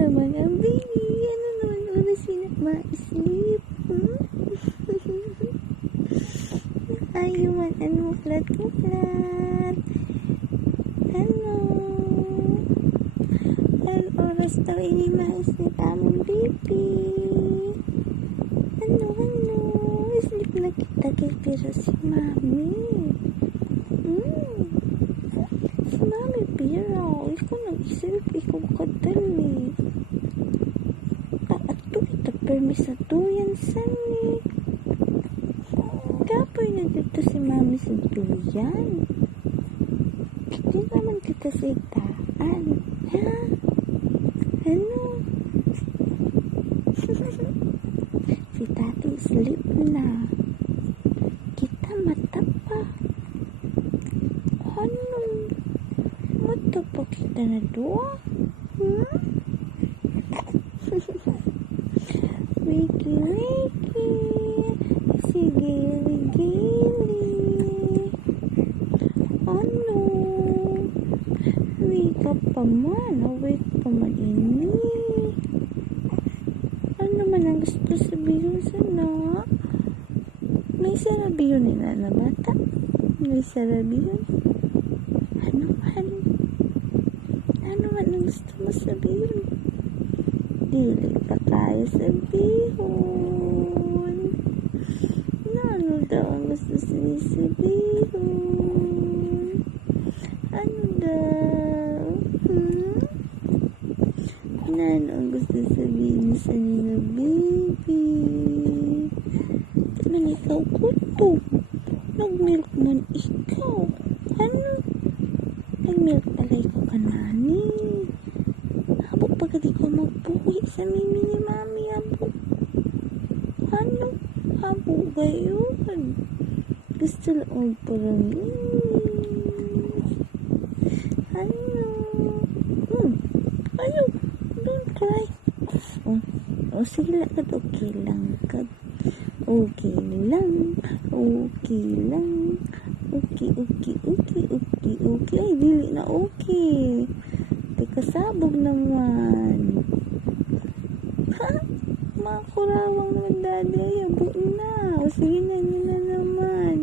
naman ang baby? Ano naman oras na ma-sleep? Ayaw man, ano, flat ko flat. Ano? Ang oras daw ini ma-sleep among baby. Ano? Sleep na kita kay pero si mami. Si mami pero ikaw nag-isip, ikaw kadali. Ato ito permis na tuyan sani. Kapoy na dito si mami sa tuyan. Hindi naman kita sa itaan. Ha? Ano? Si tati sleep na. Kita mata pa. Ano? Mata pa kita na doon? Wiki. Sige, wigili. Ano? Wika pa man. Awake pa man ini. Ano man ang gusto sabihin sana? May sarabiyon nila na bata. May sarabiyon. Ano man? Ano man ang gusto mo sabihin? Dili pa tayo sabihon. Ano daw ang gusto sabihin? Ano daw? Ano ang gusto sabihin sa nila, baby? Man ikaw kuto. Nag-milk man ikaw. Ano? Nag-milk pala ikaw kanani. Habok pagkat ikaw magpuwi sa mimi ni mami, habok. Ano? Habok gayon. Gusto lang paramis. Ano? Ano? Don't cry. Sige lang. Okay lang. Okay lang. Okay. Ay, dili na okay. Kasabog naman. Ha? Mga kurawang naman, daddy. Ay, abo na. Sige na, yun na naman.